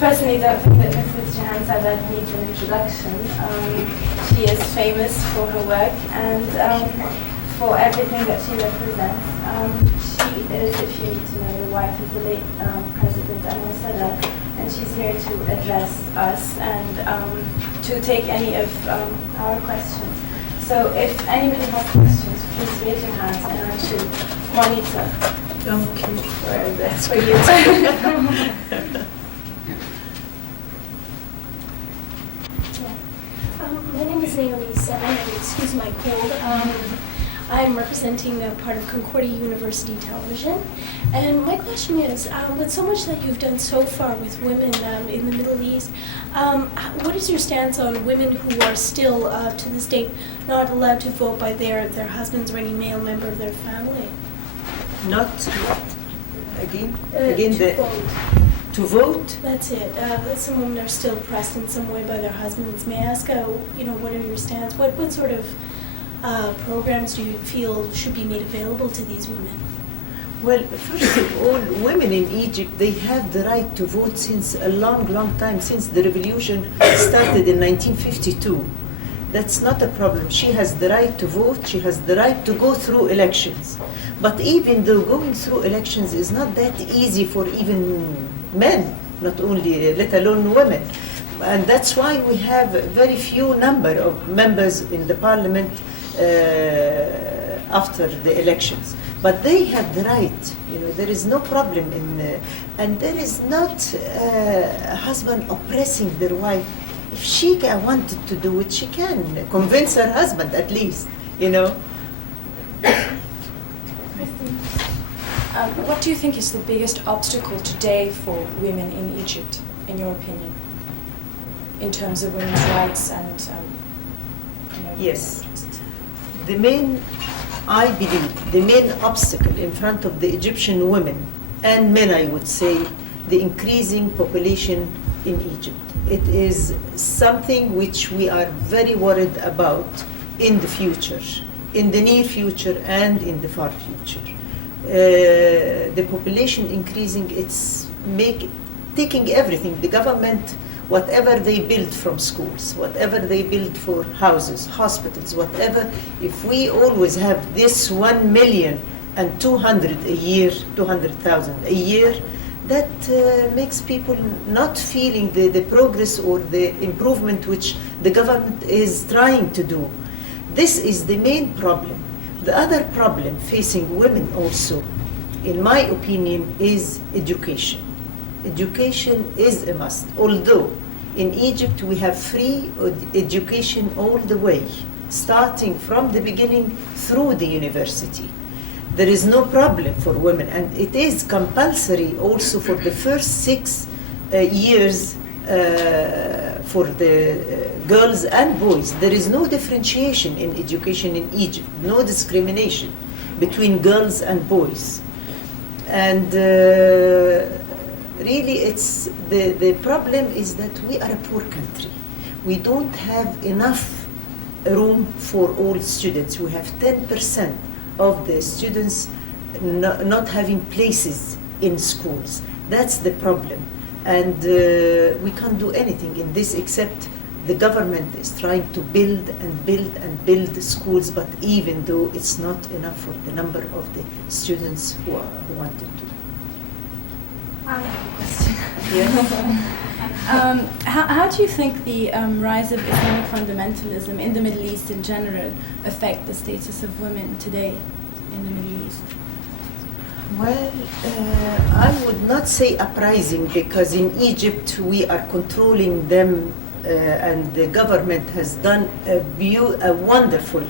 personally don't think that Mrs. Jehan Sadat needs an introduction. She is famous for her work and for everything that she represents. She is, if you need to know, the wife of the late President Anwar Sadat, and she's here to address us and to take any of our questions. So if anybody has questions, please raise your hands and I should monitor. Okay. Where is it for you? My name is Naomi Seven, and excuse my cold. I'm representing a part of Concordia University Television. And my question is, with so much that you've done so far with women in the Middle East, what is your stance on women who are still, to this date, not allowed to vote by their husbands or any male member of their family? Not what? Again? Vote. To vote? That's it. Some women are still oppressed in some way by their husbands. May I ask, what are your stance? What sort of programs do you feel should be made available to these women? Well, first of all, women in Egypt, they have the right to vote since a long, long time, since the revolution started in 1952. That's not a problem. She has the right to vote, she has the right to go through elections. But even though going through elections is not that easy for even men, not only, let alone women. And that's why we have very few number of members in the parliament after the elections. But they have the right, there is no problem and there is not a husband oppressing their wife. If she wanted to do it, she can convince her husband at least, What do you think is the biggest obstacle today for women in Egypt, in your opinion, in terms of women's rights and Yes. I believe, the main obstacle in front of the Egyptian women and men, I would say, the increasing population in Egypt. It is something which we are very worried about in the future, in the near future and in the far future. The population increasing, it's taking everything. The government, whatever they build from schools, whatever they build for houses, hospitals, whatever, if we always have this 1,200,000 a year, 200,000 a year, that makes people not feeling the progress or the improvement which the government is trying to do. This is the main problem. The other problem facing women also, in my opinion, is education. Education is a must, although in Egypt we have free education all the way, starting from the beginning through the university. There is no problem for women, and it is compulsory also for the first 6 years for the girls and boys. There is no differentiation in education in Egypt, no discrimination between girls and boys. And really, it's the problem is that we are a poor country. We don't have enough room for all students. We have 10% of the students not having places in schools. That's the problem. And we can't do anything in this except the government is trying to build and build and build schools, but even though it's not enough for the number of the students who wanted to. I have a question. Yes. How do you think the rise of Islamic fundamentalism in the Middle East in general affect the status of women today in the Middle East? Well, I would not say uprising, because in Egypt we are controlling them and the government has done a wonderful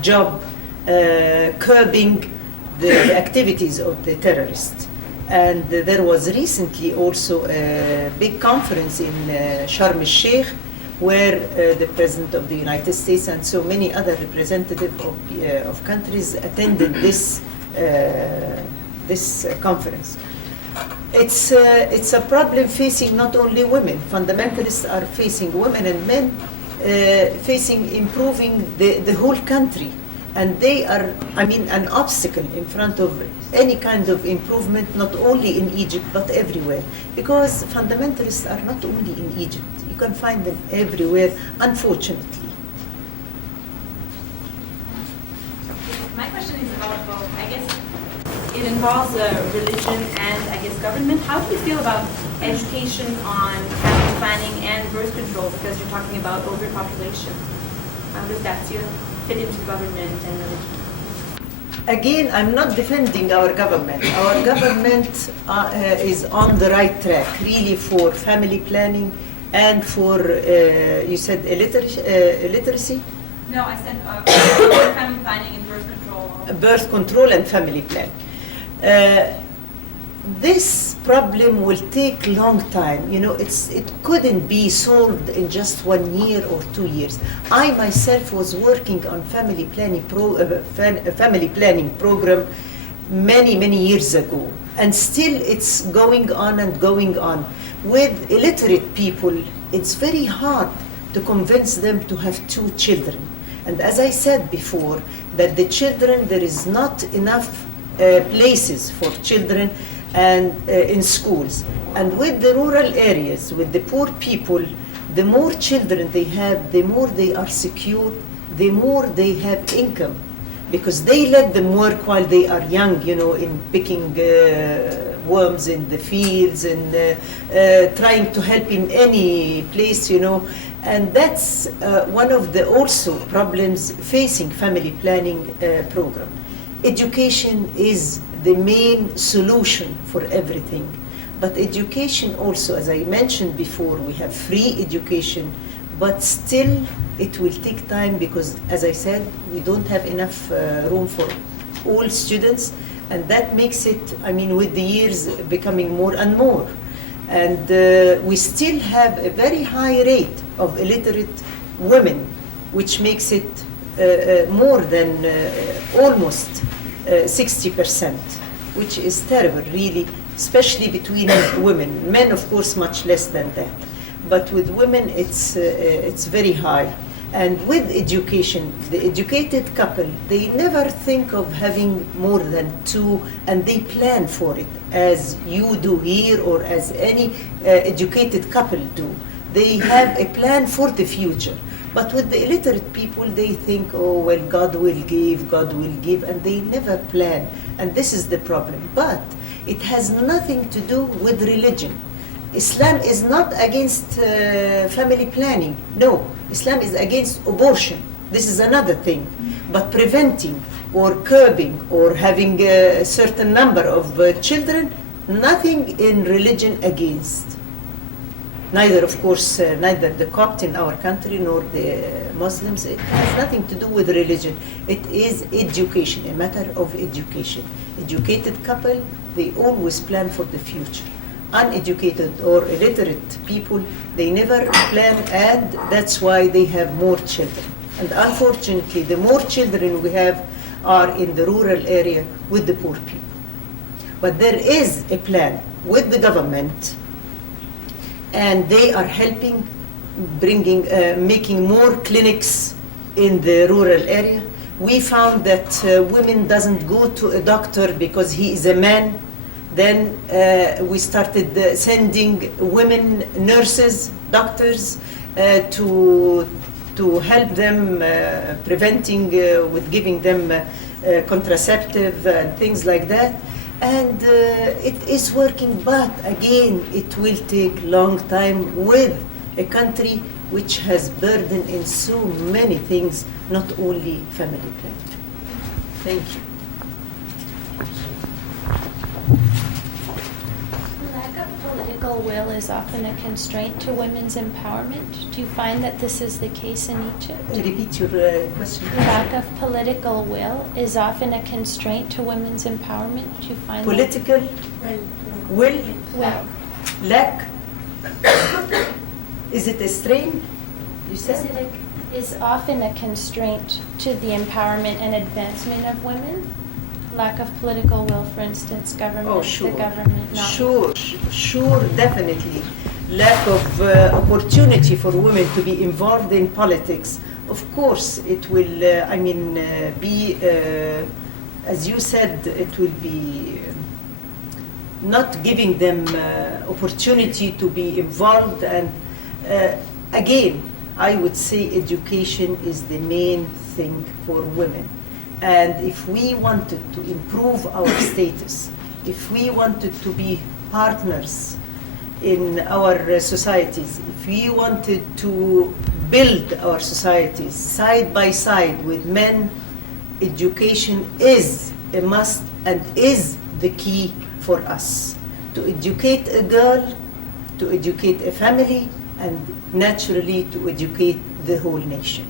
job curbing the activities of the terrorists. And there was recently also a big conference in Sharm el-Sheikh where the President of the United States and so many other representatives of countries attended this conference. It's a problem facing not only women. Fundamentalists are facing women and men, facing improving the whole country. And they are, an obstacle in front of any kind of improvement, not only in Egypt but everywhere, because fundamentalists are not only in Egypt. You can find them everywhere, unfortunately. My question is about both. I guess it involves religion and, I guess, government. How do you feel about education on family planning and birth control? Because you're talking about overpopulation. How does that fit into government and religion? Again, I'm not defending our government. Our government is on the right track, really, for family planning and for, you said, illiteracy? No, I said family planning and birth control. Birth control and family plan. This problem will take a long time. You know, it couldn't be solved in just 1 year or 2 years. I myself was working on family planning program many years ago, and still it's going on and going on. With illiterate people, it's very hard to convince them to have 2 children. And as I said before, that the children, there is not enough places for children and in schools. And with the rural areas, with the poor people, the more children they have, the more they are secure, the more they have income, because they let them work while they are young, you know, in picking worms in the fields and trying to help in any place, you know. And that's one of the also problems facing family planning program. Education is the main solution for everything. But education also, as I mentioned before, we have free education, but still it will take time because, as I said, we don't have enough room for all students, and that makes it, I mean, with the years becoming more and more. And we still have a very high rate of illiterate women, which makes it more than almost 60%, which is terrible, really, especially between women. Men, of course, much less than that. But with women, it's very high. And with education, the educated couple, they never think of having more than 2, and they plan for it, as you do here or as any educated couple do. They have a plan for the future. But with the illiterate people, they think, oh, well, God will give, and they never plan. And this is the problem. But it has nothing to do with religion. Islam is not against family planning. No, Islam is against abortion. This is another thing. But preventing or curbing or having a certain number of children, nothing in religion against. Neither, of course, neither the Copt in our country nor the Muslims. It has nothing to do with religion. It is education, a matter of education. Educated couple, they always plan for the future. Uneducated or illiterate people, they never plan, and that's why they have more children. And unfortunately, the more children we have are in the rural area with the poor people. But there is a plan with the government, and they are helping, making more clinics in the rural area. We found that women doesn't go to a doctor because he is a man. Then we started sending women nurses, doctors, to help them preventing with giving them contraceptive and things like that. And it is working, but again, it will take long time with a country which has burden in so many things, not only family planning. Thank you. Lack of political will is often a constraint to women's empowerment. Do you find that this is the case in Egypt? Repeat your question. Lack of political will is often a constraint to women's empowerment. Do you find Political will, lack. Is it a strain? You said? is often a constraint to the empowerment and advancement of women? Lack of political will, for instance, government, sure. the government not. Sure, definitely. Lack of opportunity for women to be involved in politics. Of course, it will, be as you said, it will be not giving them opportunity to be involved. And again, I would say education is the main thing for women. And if we wanted to improve our status, if we wanted to be partners in our societies, if we wanted to build our societies side by side with men, education is a must and is the key for us to educate a girl, to educate a family, and naturally to educate the whole nation.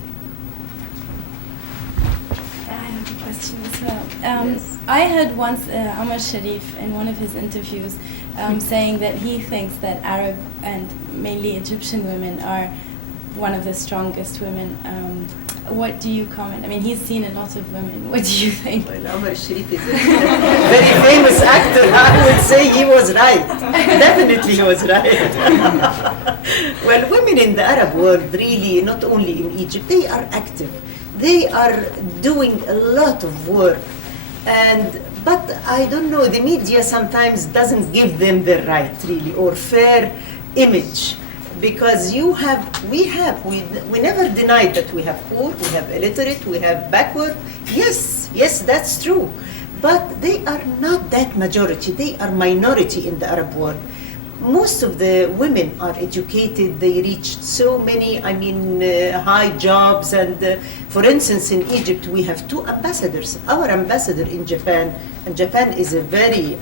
I have a question as well. Yes. I heard once Ahmad Sharif in one of his interviews saying that he thinks that Arab and mainly Egyptian women are one of the strongest women. What do you comment? I mean, he's seen a lot of women. What do you think? Well, Ahmad Sharif is a very famous actor. I would say he was right. Definitely he was right. Well, women in the Arab world, really, not only in Egypt, they are active. They are doing a lot of work. But I don't know, the media sometimes doesn't give them the right, really, or fair image. Because we never denied that we have poor, we have illiterate, we have backward. Yes, that's true. But they are not that majority, they are minority in the Arab world. Most of the women are educated, they reached so many, high jobs. And for instance, in Egypt, we have 2 ambassadors. Our ambassador in Japan, and Japan is a very,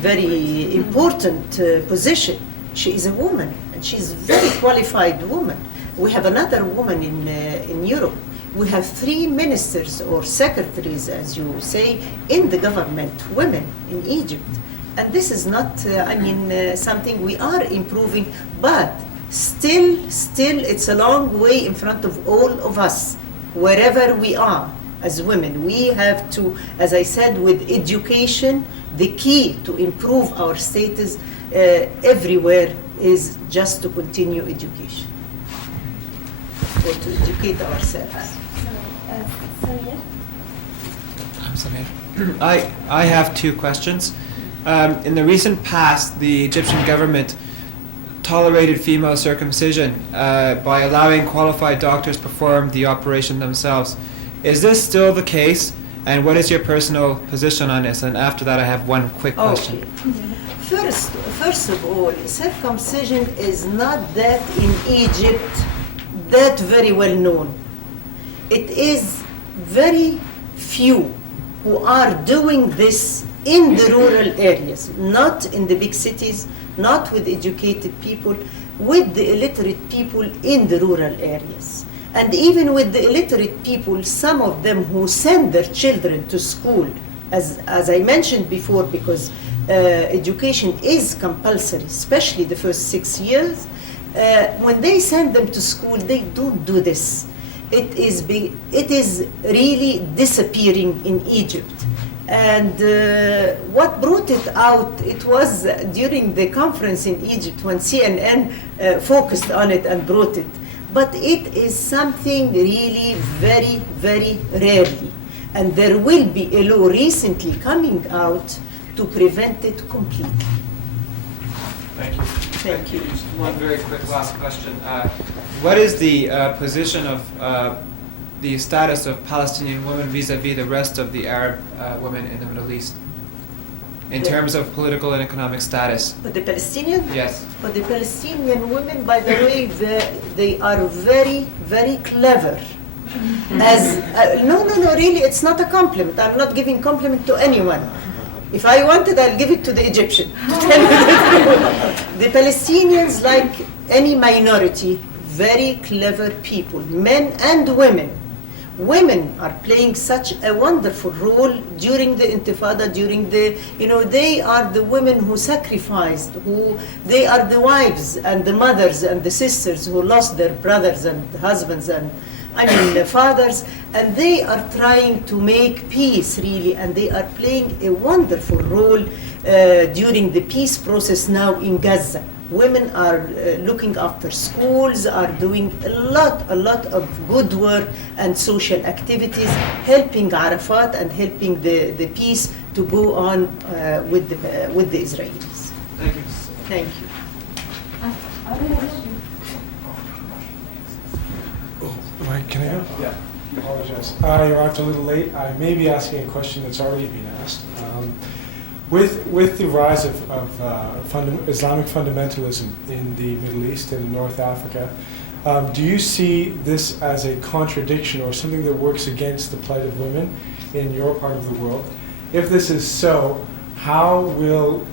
very important position. She is a woman, and she's a very qualified woman. We have another woman in Europe. We have 3 ministers or secretaries, as you say, in the government, women in Egypt. And this is not, something we are improving, but still, it's a long way in front of all of us, wherever we are as women. We have to, as I said, with education, the key to improve our status everywhere is just to continue education, or to educate ourselves. Samir? I'm Samir. I have 2 questions. In the recent past, the Egyptian government tolerated female circumcision by allowing qualified doctors perform the operation themselves. Is this still the case? And what is your personal position on this? And after that, I have one quick question. Okay. First of all, circumcision is not that in Egypt that very well known. It is very few who are doing this in the rural areas, not in the big cities, not with educated people, with the illiterate people in the rural areas. And even with the illiterate people, some of them who send their children to school, as I mentioned before, because education is compulsory, especially the first 6 years, when they send them to school, they don't do this. It is really disappearing in Egypt. And what brought it out, it was during the conference in Egypt when CNN focused on it and brought it. But it is something really very, very rarely. And there will be a law recently coming out to prevent it completely. Thank you. Thank you. Just one very quick last question. What is the position of the status of Palestinian women vis-a-vis the rest of the Arab women in the Middle East in terms of political and economic status? For the Palestinian? Yes. For the Palestinian women, by the way, they are very, very clever. As no, really, it's not a compliment. I'm not giving compliment to anyone. If I wanted, I'll give it to the Egyptian. The Palestinians, like any minority, very clever people, men and women. Women are playing such a wonderful role during the Intifada, they are the women who sacrificed, they are the wives and the mothers and the sisters who lost their brothers and husbands and fathers, and they are trying to make peace, really, and they are playing a wonderful role during the peace process now in Gaza. Women are looking after schools, are doing a lot of good work and social activities, helping Arafat and helping the peace to go on with the Israelis. Thank you. Thank you. Mike, can I go? Yeah. Apologize. I arrived a little late. I may be asking a question that's already been asked. With the rise of Islamic fundamentalism in the Middle East and in North Africa, do you see this as a contradiction or something that works against the plight of women in your part of the world? If this is so, how will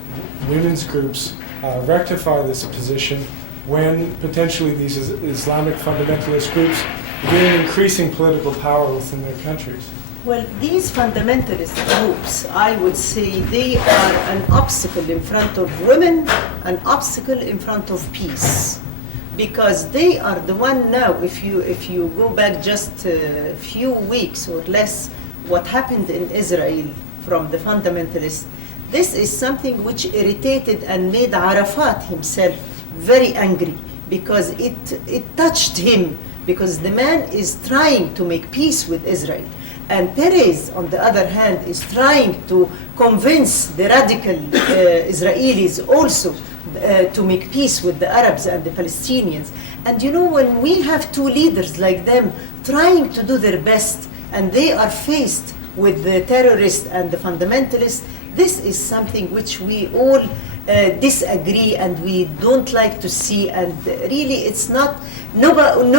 women's groups rectify this position when potentially these Islamic fundamentalist groups gain increasing political power within their countries? Well, these fundamentalist groups, I would say, they are an obstacle in front of women, an obstacle in front of peace. Because they are the one now, if you go back just a few weeks or less, what happened in Israel from the fundamentalists, this is something which irritated and made Arafat himself very angry, because it touched him, because the man is trying to make peace with Israel. And Perez, on the other hand, is trying to convince the radical Israelis also to make peace with the Arabs and the Palestinians. And you know, when we have two leaders like them trying to do their best, and they are faced with the terrorists and the fundamentalists, this is something which we all disagree and we don't like to see, and really it's not, no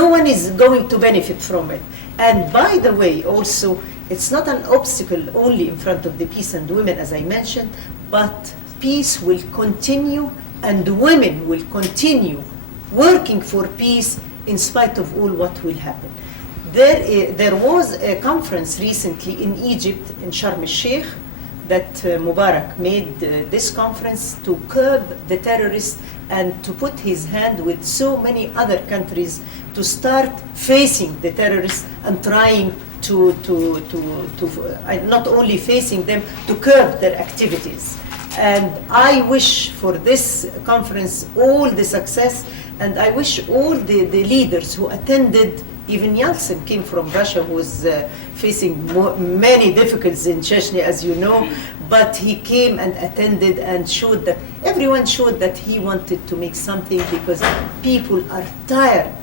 one is going to benefit from it. And by the way, also, it's not an obstacle only in front of the peace and women, as I mentioned, but peace will continue and women will continue working for peace in spite of all what will happen. There was a conference recently in Egypt, in Sharm el-Sheikh, that Mubarak made this conference to curb the terrorists and to put his hand with so many other countries to start facing the terrorists and trying to not only facing them, to curb their activities. And I wish for this conference all the success, and I wish all the leaders who attended. Even Yeltsin came from Russia, who was facing many difficulties in Chechnya, as you know, but he came and attended and showed that, everyone showed that he wanted to make something, because people are tired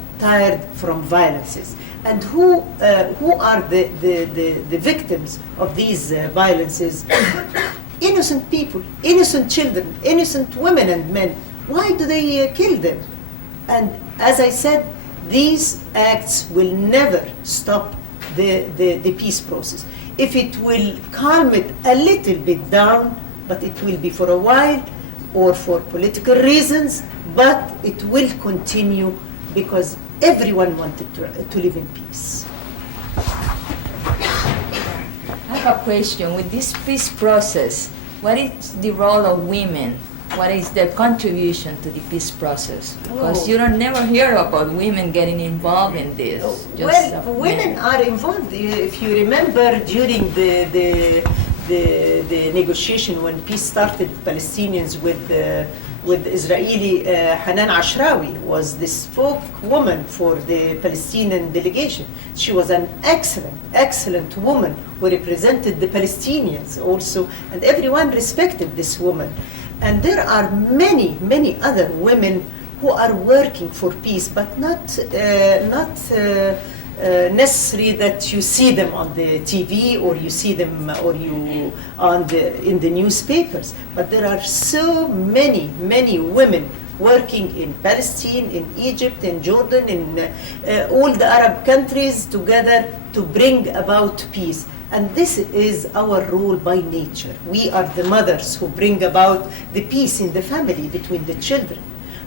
from violences. And who are the victims of these violences? Innocent people, innocent children, innocent women and men. Why do they kill them? And as I said, these acts will never stop the peace process. If it will calm it a little bit down, but it will be for a while or for political reasons, but it will continue because everyone wanted to live in peace. I have a question. With this peace process, what is the role of women? What is their contribution to the peace process? Because you don't never hear about women getting involved in this. Well, women are involved. If you remember, during the negotiation when peace started, Palestinians with Israeli, Hanan Ashrawi was the spokeswoman for the Palestinian delegation. She was an excellent woman who represented the Palestinians also, and everyone respected this woman. And there are many other women who are working for peace, but not necessarily that you see them on the TV or you see them or you in the newspapers. But there are so many women working in Palestine, in Egypt, in Jordan, in all the Arab countries together to bring about peace. And this is our role by nature. We are the mothers who bring about the peace in the family between the children.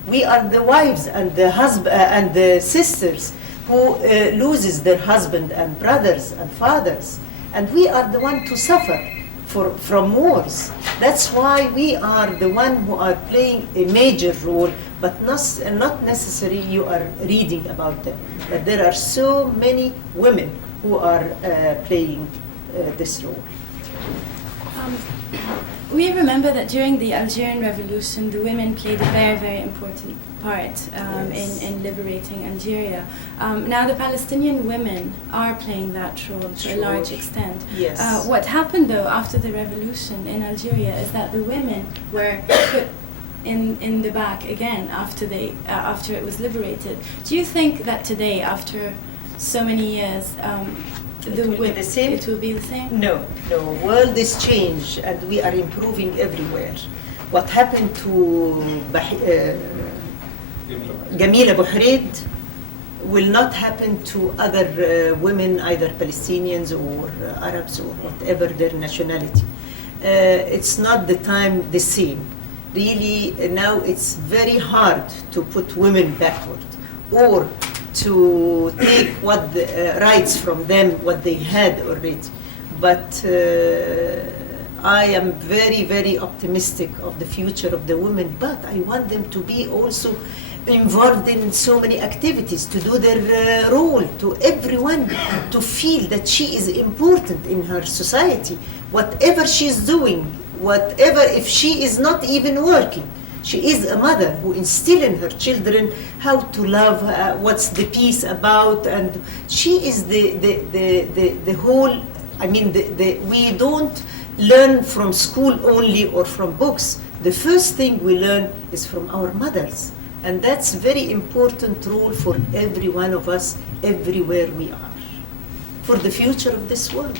We are the wives and the husband and the sisters who loses their husband and brothers and fathers. And we are the one to suffer from wars. That's why we are the one who are playing a major role, but not necessarily you are reading about them. But there are so many women who are playing this role. We remember that during the Algerian Revolution, the women played a very, very important part Yes. in liberating Algeria. Now the Palestinian women are playing that role to a large Sure. extent. Yes. What happened though after the revolution in Algeria is that the women were put in the back again after it was liberated. Do you think that today, after so many years, It will be the same? It will be the same. No, world is changed and we are improving everywhere. What happened to Gamila Buhrid will not happen to other women, either Palestinians or Arabs or whatever their nationality. It's not the time the same. Really, now it's very hard to put women backward or to take what the rights from them, what they had already. But I am very, very optimistic of the future of the women, but I want them to be also involved in so many activities, to do their role, to everyone to feel that she is important in her society. Whatever she's doing, whatever, if she is not even working, she is a mother who instills in her children how to love, what's the peace about, and she is the whole, I mean, we don't learn from school only or from books. The first thing we learn is from our mothers. And that's very important role for every one of us, everywhere we are, for the future of this world.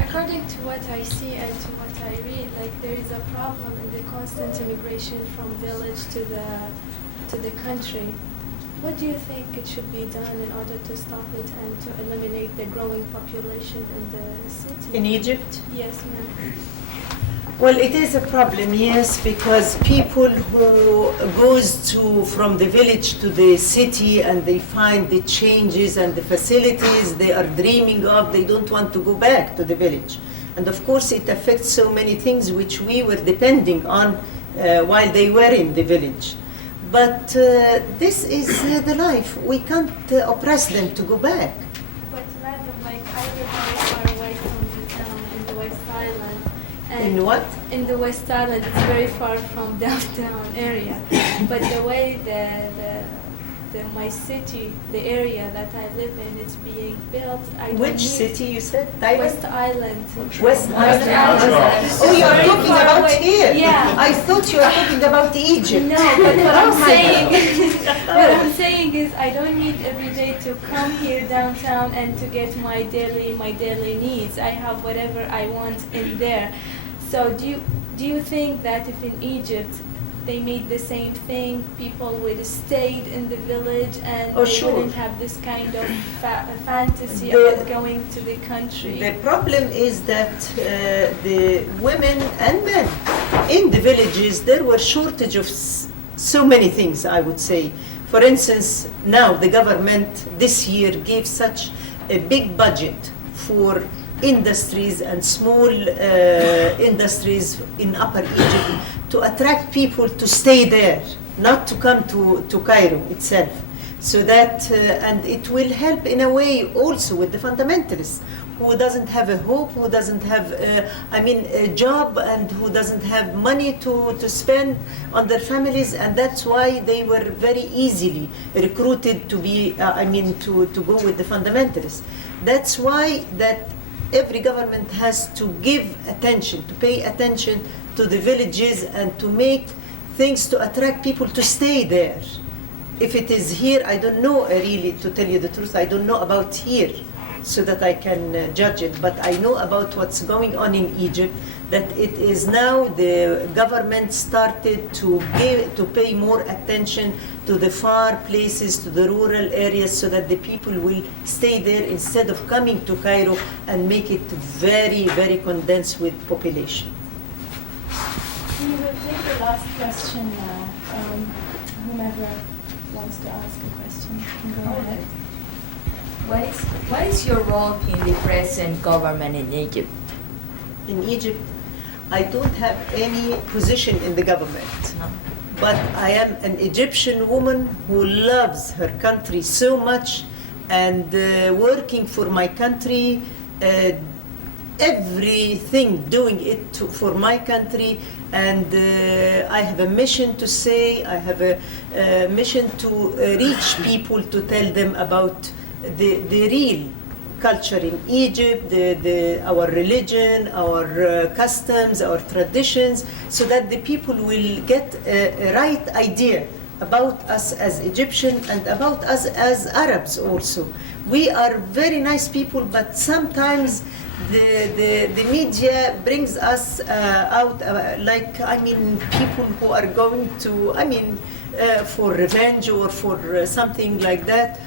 According to what I see and to what I read, like there is a problem in the constant immigration from village to the country. What do you think it should be done in order to stop it and to eliminate the growing population in the city? In Egypt? Yes, ma'am. Well, it is a problem, yes, because people who goes from the village to the city and they find the changes and the facilities they are dreaming of, they don't want to go back to the village. And of course it affects so many things which we were depending on while they were in the village. But this is the life. We can't oppress them to go back. But madam, like I live very far away from the town in the West Island. And In what? In the West Island, it's very far from downtown area. But the way my city, the area that I live in, it's being built. Which city you said? Thailand? West Island. West Island. Island. Oh, you are Very talking far about away. here. Yeah. I thought you were talking about Egypt. No, but what I'm Oh my saying, God. what I'm saying is, I don't need every day to come here downtown and to get my daily needs. I have whatever I want in there. So do you think that if in Egypt they made the same thing, people would have stayed in the village and Oh, they sure. wouldn't have this kind of fantasy The- about going to the country? The problem is that the women and men in the villages, there were shortage of so many things, I would say. For instance, now the government this year gave such a big budget for industries and small industries in Upper Egypt to attract people to stay there, not to come to Cairo itself. So that, and it will help in a way also with the fundamentalists who doesn't have a hope, who doesn't have, a job, and who doesn't have money to spend on their families, and that's why they were very easily recruited to be, to go with the fundamentalists. That's why that every government has to give attention, to pay attention to the villages and to make things to attract people to stay there. If it is here, I don't know really, to tell you the truth, I don't know about here so that I can judge it, but I know about what's going on in Egypt, that it is now the government started to pay more attention to the far places, to the rural areas, so that the people will stay there instead of coming to Cairo and make it very, very condensed with population. We will take the last question now. Whomever wants to ask a question can go ahead. What is your role in the present government in Egypt? In Egypt, I don't have any position in the government. No. But I am an Egyptian woman who loves her country so much, and working for my country, everything doing it for my country. And I have a mission to say, I have a mission to reach people, to tell them about the real culture in Egypt, our religion, our customs, our traditions, so that the people will get a right idea about us as Egyptian and about us as Arabs also. We are very nice people, but sometimes the media brings us out people who are going to, for revenge or for something like that.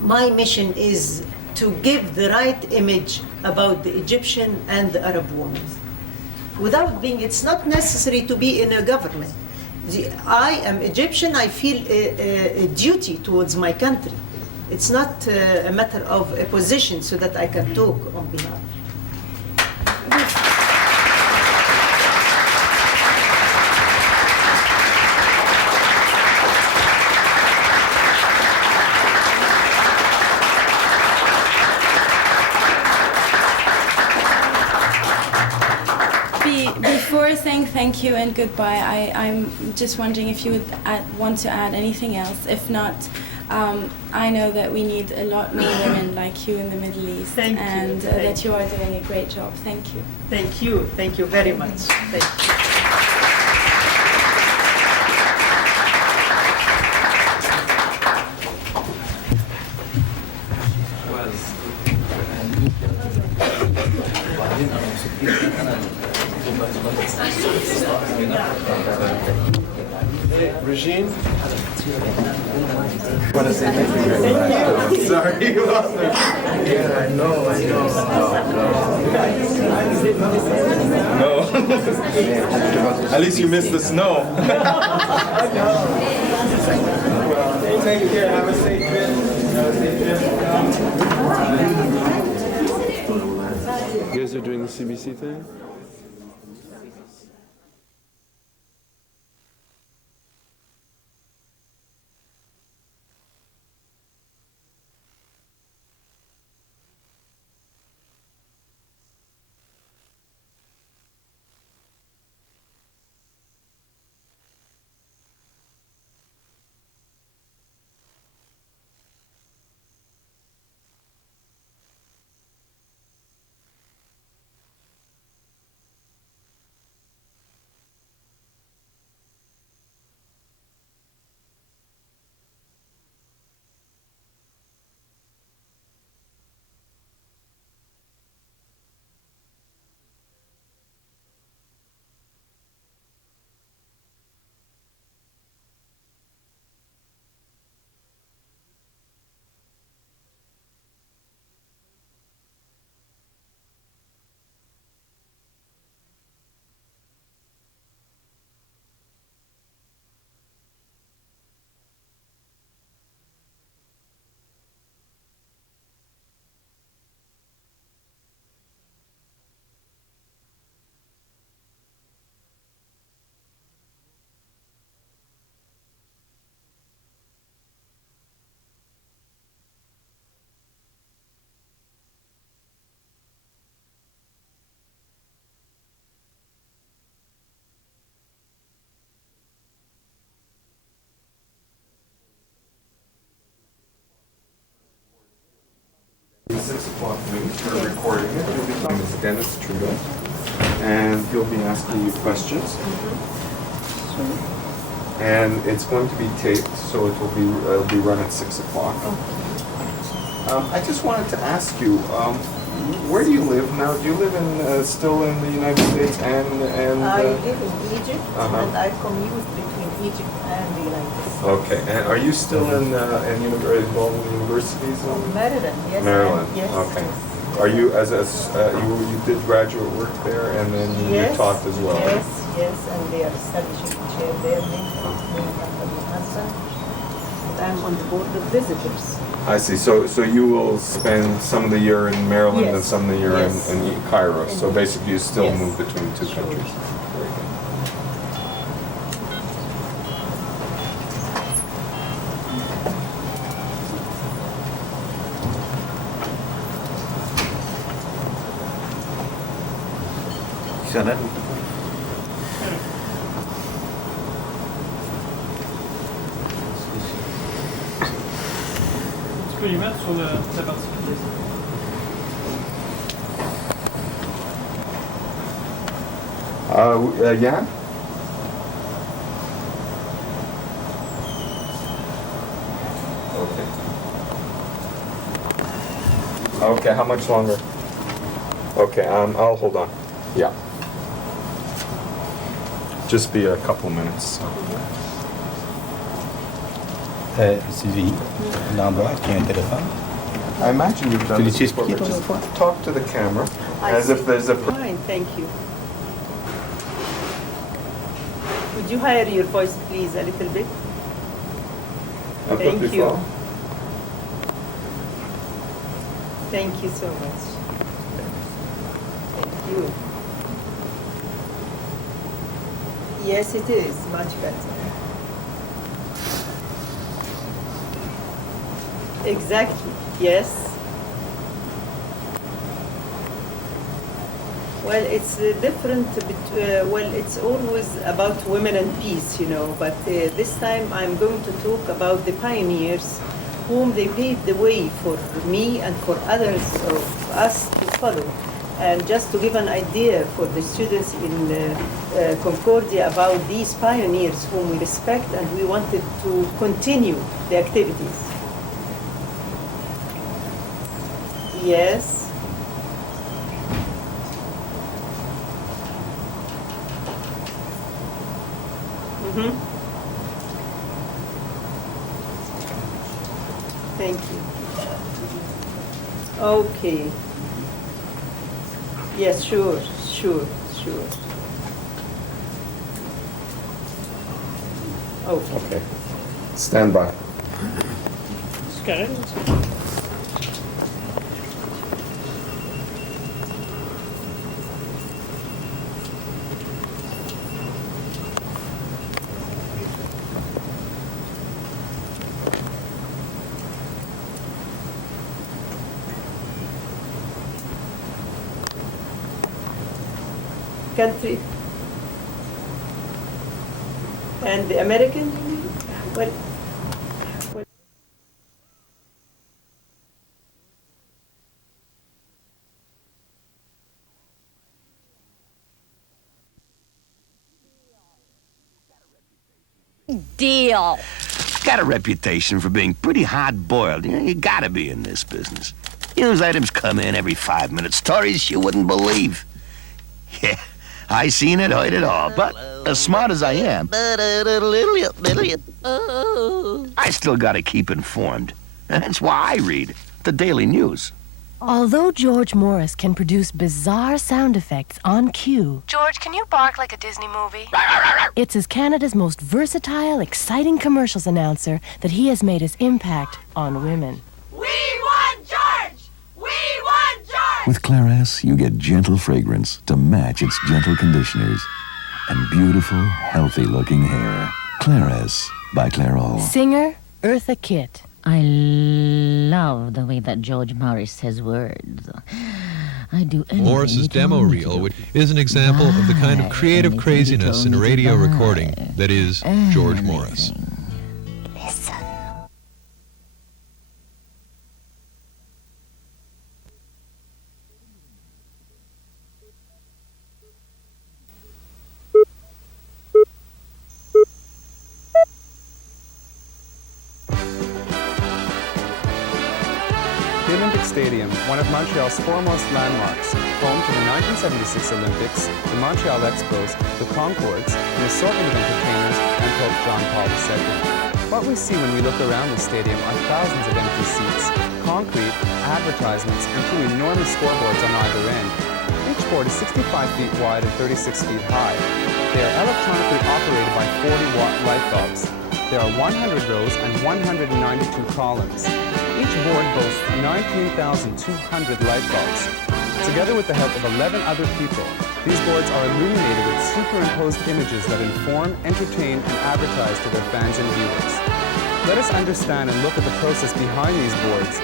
My mission is to give the right image about the Egyptian and the Arab women. Without being, it's not necessary to be in a government. I am Egyptian, I feel a duty towards my country. It's not a matter of a position so that I can talk on behalf. Before saying thank you and goodbye, I'm just wondering if you would want to add anything else. If not, I know that we need a lot more women like you in the Middle East. Thank you. And that you are doing a great job. Thank you. Thank you. Thank you very much. Thank you. Regine? Want to say thank you very much. Sorry, you lost it. Yeah, I know. No. At least you missed the snow. Take care. Have a safe trip. You guys are doing the CBC thing? The 6 o'clock news, we're recording it. My name is Dennis Trudeau, and he'll be asking you questions. And it's going to be taped, so it'll be run at 6 o'clock. I just wanted to ask you, where do you live now? Do you live still in the United States and I live in Egypt, and I commute between Egypt and the United States. Okay, and are you still involved in universities? Maryland, yes. Maryland, Yes. okay. Are you you did graduate work there, and then you taught as well? Yes, and they are establishing a chair there, me and my husband. And I'm on the board of visitors. I see. So you will spend some of the year in Maryland and Yes. some of the year in Cairo. So Yes. basically, you still Yes. move between two countries. Very good. Sadat. Tu peux lui mettre sur la partie qui est Yeah? Okay, how much longer? Okay, I'll hold on. Yeah. Just be a couple minutes. So. Suivi, l'endroit qui a un téléphone. I imagine you've done Could this you before, speak but on just the phone? talk to the camera I as if see. there's a... Fine, thank you. Would you higher your voice, please, a little bit? Thank you. Thank you so much. Thank you. Yes, it is much better. Exactly, yes. Well, it's different, well, it's always about women and peace, you know, but this time I'm going to talk about the pioneers whom they paved the way for me and for others of us to follow. And just to give an idea for the students in Concordia about these pioneers whom we respect and we wanted to continue the activities. Yes. Thank you. Okay. Yes, sure. Okay. Stand by. Scan. Country. And the American? Well, Deal. Got a reputation for being pretty hard-boiled. You know, you gotta be in this business. News items come in every 5 minutes. Stories you wouldn't believe. Yeah, I seen it, heard it all. But as smart as I am, I still gotta keep informed. And that's why I read the Daily News. Although George Morris can produce bizarre sound effects on cue, George, can you bark like a Disney movie? it's as Canada's most versatile, exciting commercials announcer that he has made his impact on women. We want George! We want George! With Clairesse, you get gentle fragrance to match its gentle conditioners and beautiful, healthy-looking hair. Clairesse by Clairol. Singer, Eartha Kitt. I love the way that George Morris says words. I do anything Morris's he demo tells me reel to. which is an example of the kind of creative craziness in radio recording that is George Morris. Listen. The Olympic Stadium, one of Montreal's foremost landmarks, home to the 1976 Olympics, the Montreal Expos, the Concords, an assortment of entertainers, and Pope John Paul II. What we see when we look around the stadium are thousands of empty seats, concrete, advertisements, and two enormous scoreboards on either end. Each board is 65 feet wide and 36 feet high. They are electronically operated by 40-watt light bulbs. There are 100 rows and 192 columns. Each board boasts 19,200 light bulbs. Together with the help of 11 other people, these boards are illuminated with superimposed images that inform, entertain, and advertise to their fans and viewers. Let us understand and look at the process behind these boards.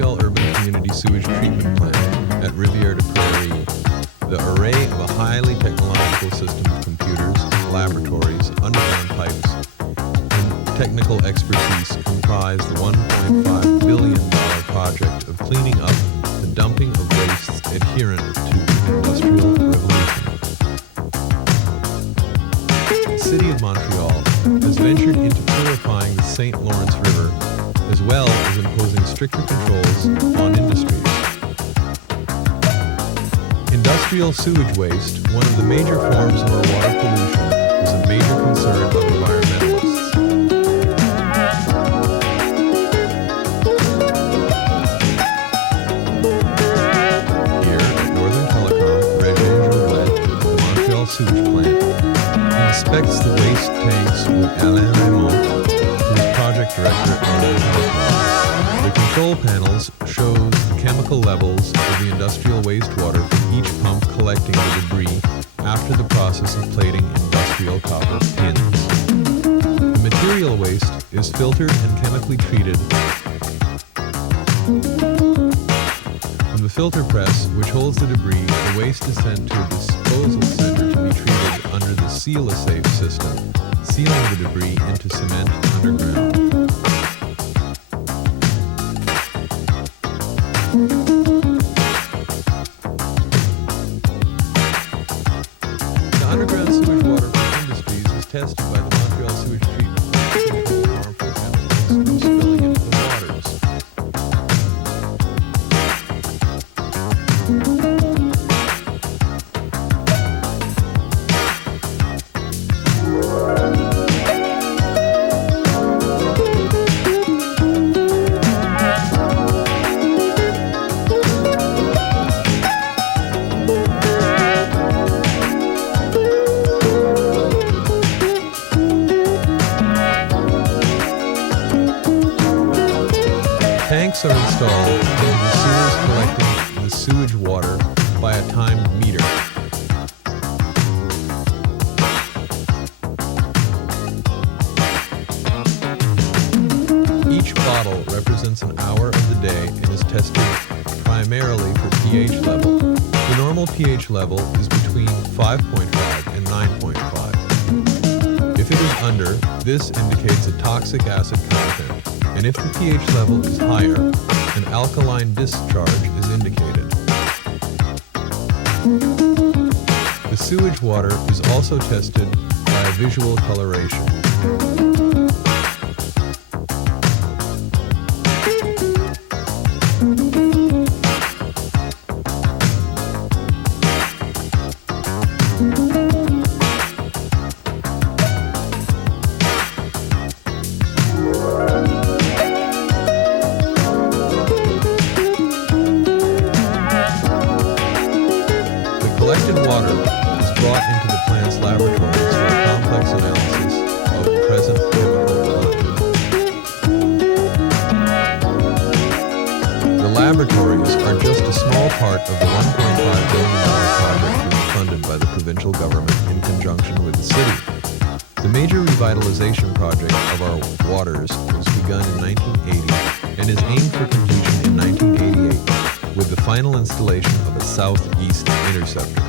Montreal Urban Community Sewage Treatment Plant at Rivière de Prairie. The array of a highly technological system of computers, laboratories, underground pipes, and technical expertise comprise the $1.5 billion project of cleaning up the dumping of wastes adherent to the Industrial Revolution. The City of Montreal has ventured into purifying the St. Lawrence River, as well as imposing stricter controls on industries. Industrial sewage waste, one of the major forms of our water pollution, is a major concern of environmentalists. Here at Northern Telecom, Regine of the Montreal Sewage Plant inspects the waste tanks with Alain Raymond, who is project director at Northern Telecom. The control panels shows the chemical levels of the industrial wastewater from each pump collecting the debris after the process of plating industrial copper pins. The material waste is filtered and chemically treated. From the filter press, which holds the debris, the waste is sent to a disposal center to be treated under the seal-a-safe system, sealing the debris into cement underground. The underground sewage water from industries is tested by the Montreal Sewage Treatment Plant to control harmful chemicals from spilling into the waters. Tanks are installed into the sewers collecting the sewage water by a timed meter. Each bottle represents an hour of the day and is tested primarily for pH level. The normal pH level is between 5.5 and 9.5. If it is under, this indicates a toxic acid content, and if the pH level is higher, an alkaline discharge is indicated. The sewage water is also tested by a visual coloration. Collected water is brought into the plant's laboratories for a complex analysis of present chemical content. The laboratories are just a small part of the $1.5 billion project being funded by the provincial government in conjunction with the city. The major revitalization project of our waters was begun in 1980 and is aimed for completion in 1988 with the final installation of a southeast interceptor.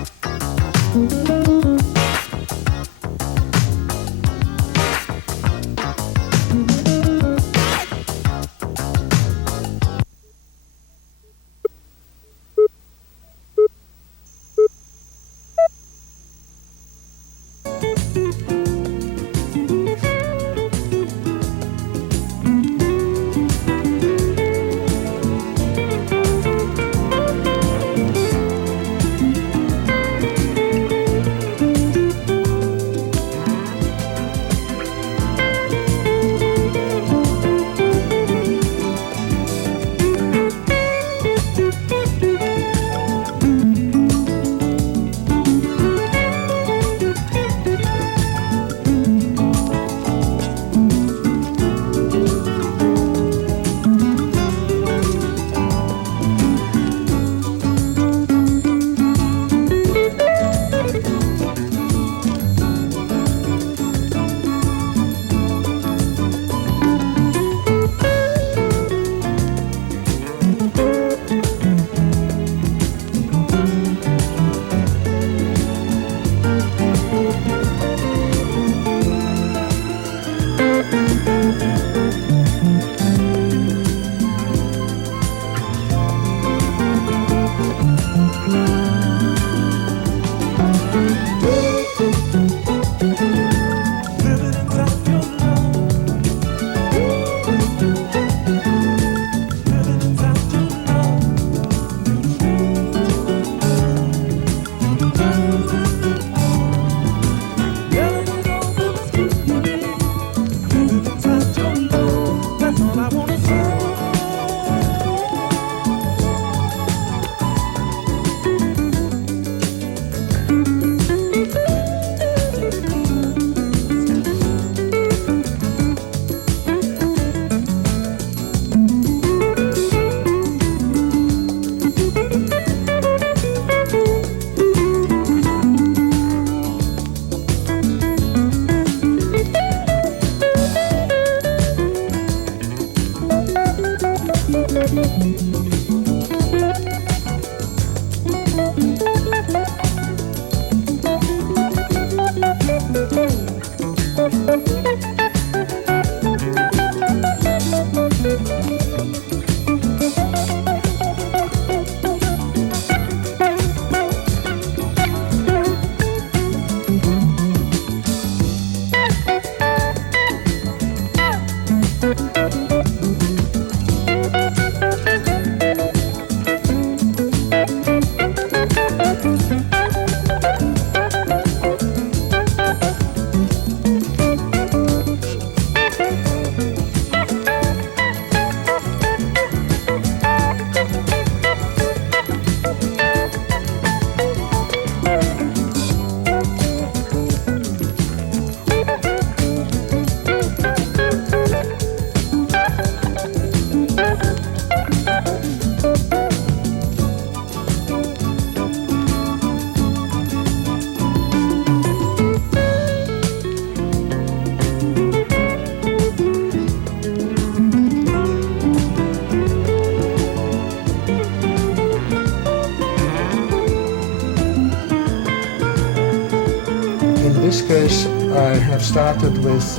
In this case, I have started with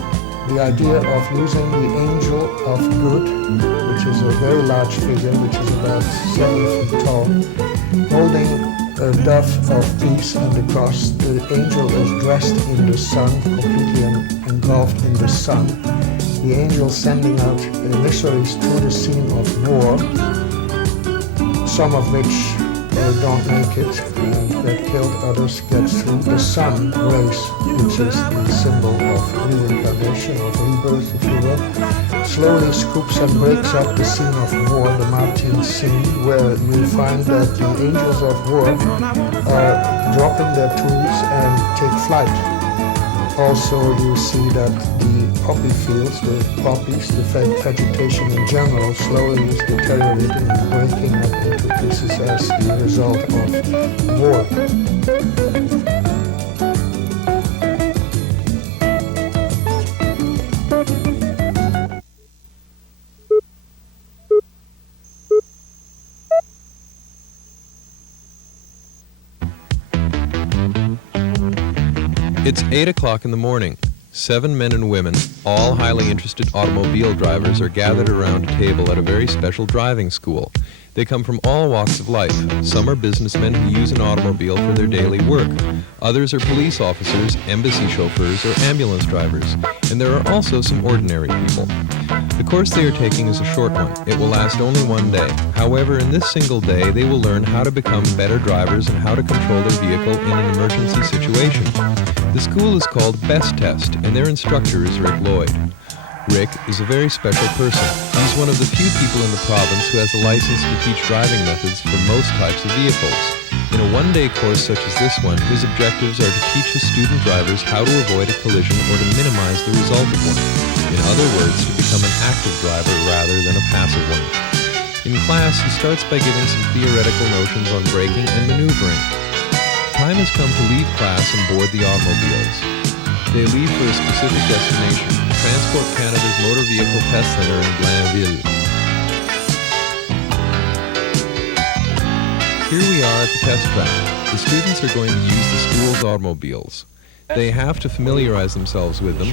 the idea of using the angel of good, which is a very large figure, which is about 7 feet tall, holding a dove of peace and the cross. The angel is dressed in the sun, completely engulfed in the sun. The angel sending out emissaries to the scene of war, some of which don't make it, and get killed, others get through. The sun rays, which is the symbol of reincarnation, of rebirth, if you will, slowly scoops and breaks up the scene of war, the Martian scene, where you find that the angels of war are dropping their tools and take flight. Also, you see that the poppy fields, the poppies, the vegetation in general, slowly is deteriorating and breaking up into pieces as the result of war. It's 8 o'clock in the morning. 7 men and women, all highly interested automobile drivers, are gathered around a table at a very special driving school. They come from all walks of life. Some are businessmen who use an automobile for their daily work. Others are police officers, embassy chauffeurs, or ambulance drivers. And there are also some ordinary people. The course they are taking is a short one. It will last only one day. However, in this single day, they will learn how to become better drivers and how to control their vehicle in an emergency situation. The school is called Best Test, and their instructor is Rick Lloyd. Rick is a very special person. He's one of the few people in the province who has a license to teach driving methods for most types of vehicles. In a one-day course such as this one, his objectives are to teach his student drivers how to avoid a collision or to minimize the result of one. In other words, to become an active driver rather than a passive one. In class, he starts by giving some theoretical notions on braking and maneuvering. Time has come to leave class and board the automobiles. They leave for a specific destination, Transport Canada's Motor Vehicle Test Centre in Blainville. Here we are at the test track. The students are going to use the school's automobiles. They have to familiarize themselves with them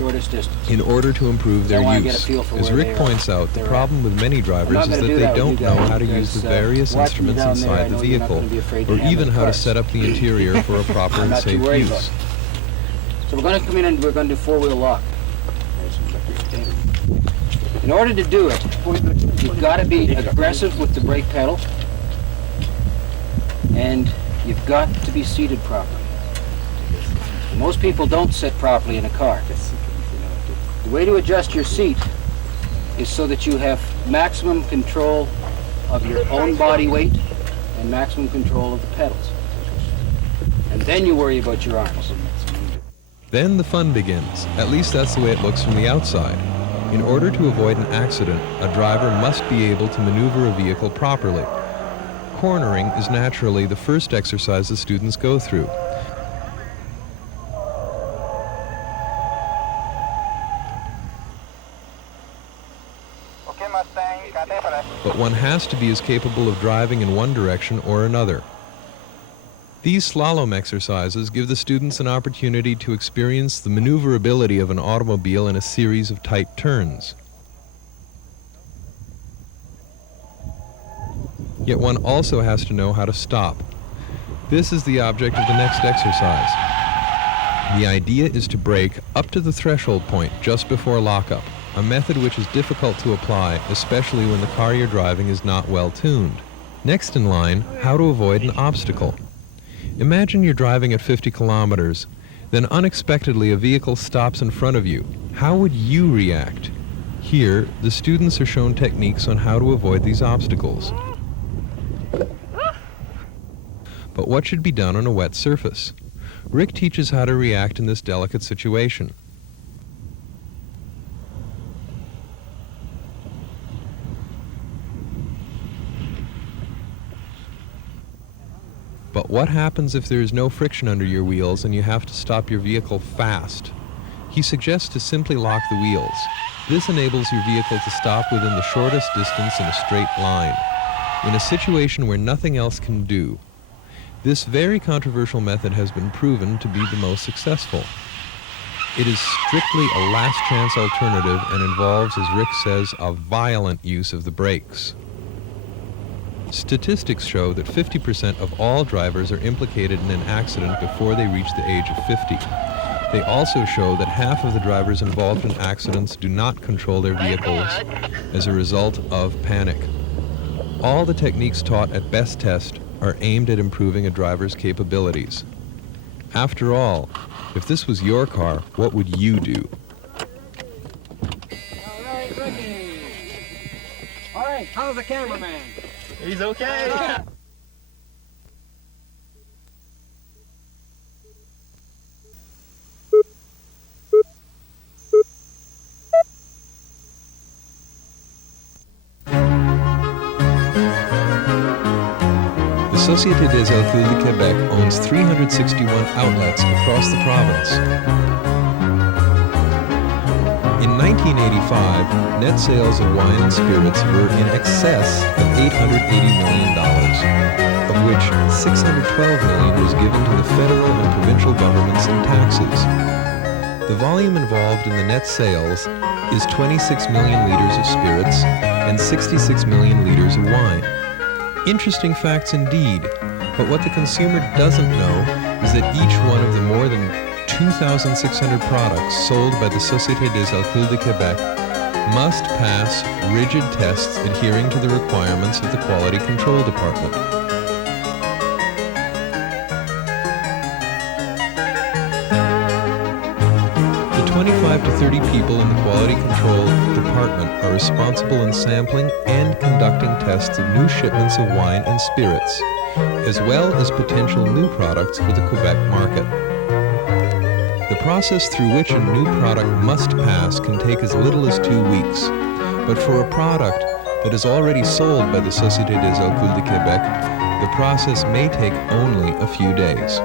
in order to improve their use. As Rick points out, the problem with many drivers is that they don't know how to use the various instruments inside the vehicle, or even how to set up the interior for a proper and safe use. So we're going to come in and we're going to do four-wheel lock. In order to do it, you've got to be aggressive with the brake pedal, and you've got to be seated properly. Most people don't sit properly in a car. The way to adjust your seat is so that you have maximum control of your own body weight and maximum control of the pedals. And then you worry about your arms. Then the fun begins. At least that's the way it looks from the outside. In order to avoid an accident, a driver must be able to maneuver a vehicle properly. Cornering is naturally the first exercise the students go through. But one has to be as capable of driving in one direction or another. These slalom exercises give the students an opportunity to experience the maneuverability of an automobile in a series of tight turns. Yet one also has to know how to stop. This is the object of the next exercise. The idea is to brake up to the threshold point just before lockup, a method which is difficult to apply, especially when the car you're driving is not well tuned. Next in line, how to avoid an obstacle. Imagine you're driving at 50 kilometers, then unexpectedly a vehicle stops in front of you. How would you react? Here, the students are shown techniques on how to avoid these obstacles. But what should be done on a wet surface? Rick teaches how to react in this delicate situation. But what happens if there is no friction under your wheels and you have to stop your vehicle fast? He suggests to simply lock the wheels. This enables your vehicle to stop within the shortest distance in a straight line, in a situation where nothing else can do. This very controversial method has been proven to be the most successful. It is strictly a last chance alternative and involves, as Rick says, a violent use of the brakes. Statistics show that 50% of all drivers are implicated in an accident before they reach the age of 50. They also show that half of the drivers involved in accidents do not control their vehicles as a result of panic. All the techniques taught at Best Test are aimed at improving a driver's capabilities. After all, if this was your car, what would you do? All right, how's the cameraman? He's okay. The Société des Alcools de Québec owns 361 outlets across the province. In 1985, net sales of wine and spirits were in excess of $880 million, of which $612 million was given to the federal and provincial governments in taxes. The volume involved in the net sales is 26 million liters of spirits and 66 million liters of wine. Interesting facts indeed, but what the consumer doesn't know is that each one of the more than 2,600 products sold by the Société des Alcools de Québec must pass rigid tests adhering to the requirements of the Quality Control Department. The 25 to 30 people in the Quality Control Department are responsible in sampling and conducting tests of new shipments of wine and spirits, as well as potential new products for the Quebec market. The process through which a new product must pass can take as little as 2 weeks, but for a product that is already sold by the Société des Alcools de Québec, the process may take only a few days.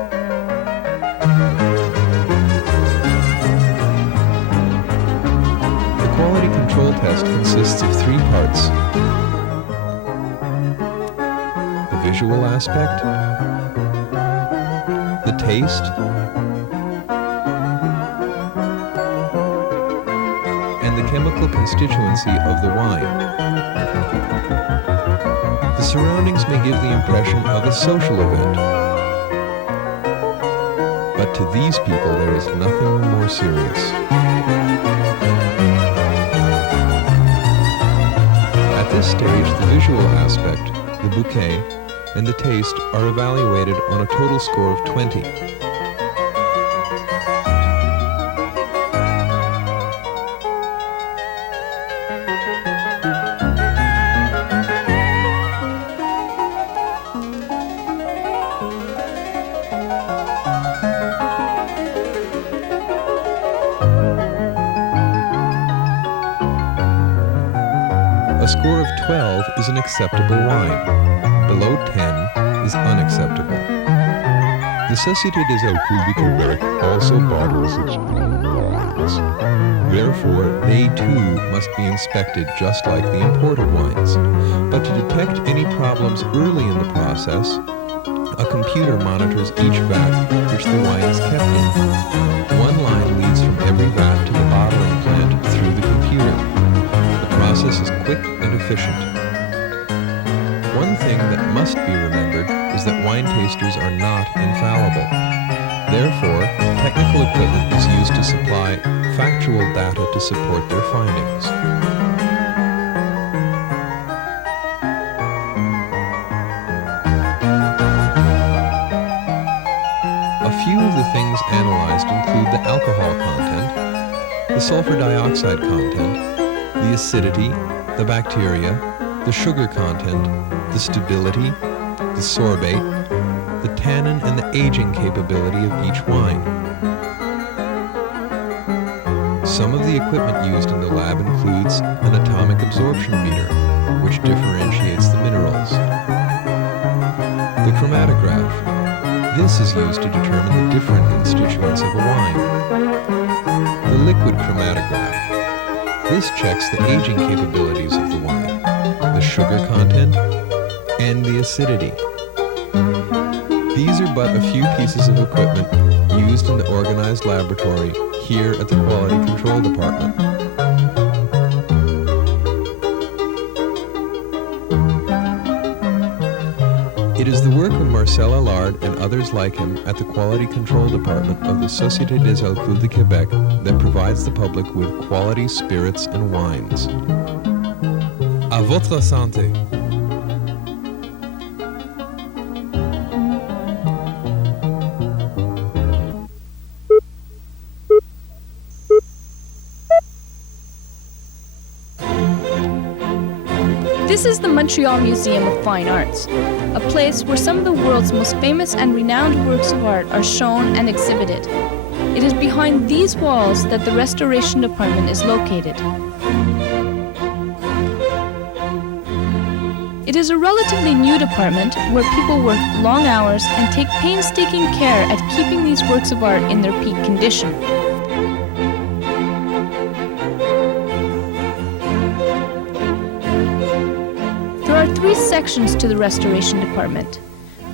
The quality control test consists of 3 parts: the visual aspect, the taste, and the chemical constituency of the wine. The surroundings may give the impression of a social event, but to these people there is nothing more serious. At this stage, the visual aspect, the bouquet, and the taste are evaluated on a total score of 20. A score of 12 is an acceptable wine. Below 10 is unacceptable. The Société des Alcools de Québec also bottles its wines. Therefore, they too must be inspected just like the imported wines. But to detect any problems early in the process, a computer monitors each vat which the wine is kept in. One line leads from every vat to the bottling plant through the computer. The process is quick and efficient. One thing that must be remembered is that wine tasters are not infallible. Therefore, technical equipment is used to supply factual data to support their findings. A few of the things analyzed include the alcohol content, the sulfur dioxide content, the acidity, the bacteria, the sugar content, the stability, the sorbate, the tannin, and the aging capability of each wine. Some of the equipment used in the lab includes an atomic absorption meter, which differentiates the minerals. The chromatograph. This is used to determine the different constituents of a wine. The liquid chromatograph. This checks the aging capabilities of the wine, the sugar content, and the acidity. These are but a few pieces of equipment used in the organized laboratory here at the Quality Control Department. It is the work of Marcel Allard and others like him at the Quality Control Department of the Société des Alcools de Québec that provides the public with quality spirits and wines. À votre santé. This is the Montreal Museum of Fine Arts, a place where some of the world's most famous and renowned works of art are shown and exhibited. It is behind these walls that the Restoration Department is located. It is a relatively new department where people work long hours and take painstaking care at keeping these works of art in their peak condition. There are three sections to the Restoration Department.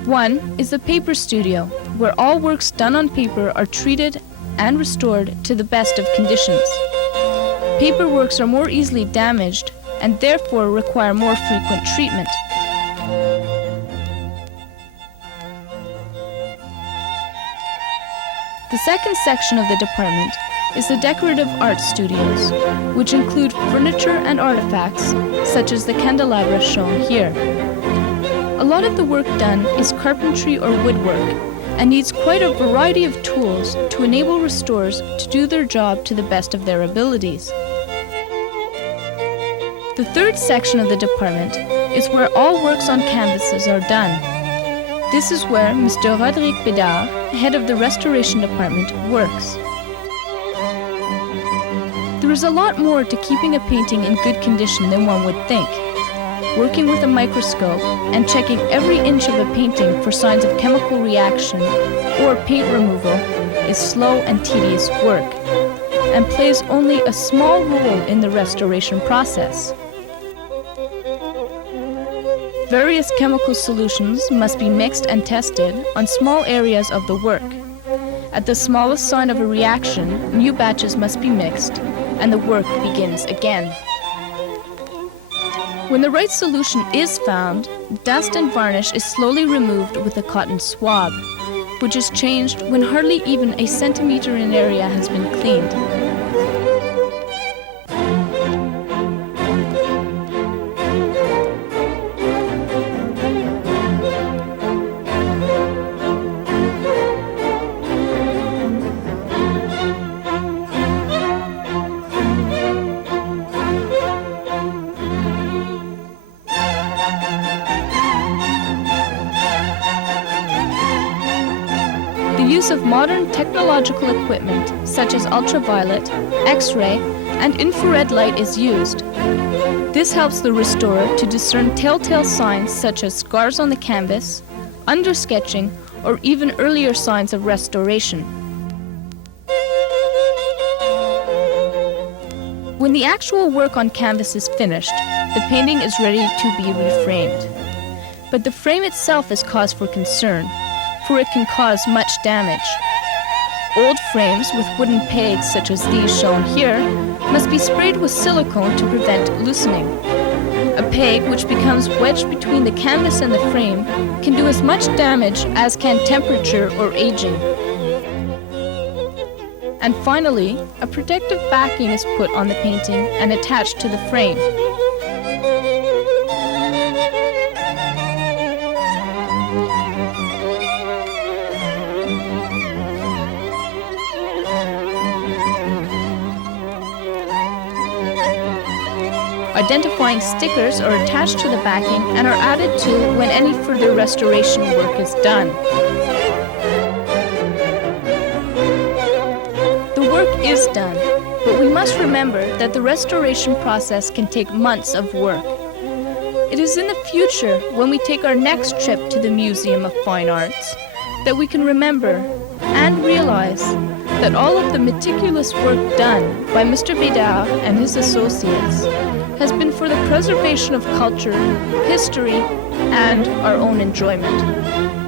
One is the paper studio, where all works done on paper are treated and restored to the best of conditions. Paper works are more easily damaged and therefore require more frequent treatment. The second section of the department is the decorative art studios, which include furniture and artifacts, such as the candelabra shown here. A lot of the work done is carpentry or woodwork, and needs quite a variety of tools to enable restorers to do their job to the best of their abilities. The third section of the department is where all works on canvases are done. This is where Mr. Roderick Bédard, head of the Restoration Department, works. There is a lot more to keeping a painting in good condition than one would think. Working with a microscope and checking every inch of a painting for signs of chemical reaction or paint removal is slow and tedious work, and plays only a small role in the restoration process. Various chemical solutions must be mixed and tested on small areas of the work. At the smallest sign of a reaction, new batches must be mixed, and the work begins again. When the right solution is found, dust and varnish is slowly removed with a cotton swab, which is changed when hardly even a centimeter in area has been cleaned. The use of modern technological equipment such as ultraviolet, X-ray, and infrared light is used. This helps the restorer to discern telltale signs such as scars on the canvas, undersketching, or even earlier signs of restoration. When the actual work on canvas is finished, the painting is ready to be reframed. But the frame itself is cause for concern, for it can cause much damage. Old frames with wooden pegs such as these shown here must be sprayed with silicone to prevent loosening. A peg which becomes wedged between the canvas and the frame can do as much damage as can temperature or aging. And finally, a protective backing is put on the painting and attached to the frame. Identifying stickers are attached to the backing and are added to when any further restoration work is done. The work is done, but we must remember that the restoration process can take months of work. It is in the future, when we take our next trip to the Museum of Fine Arts, that we can remember and realize that all of the meticulous work done by Mr. Bédard and his associates has been for the preservation of culture, history, and our own enjoyment.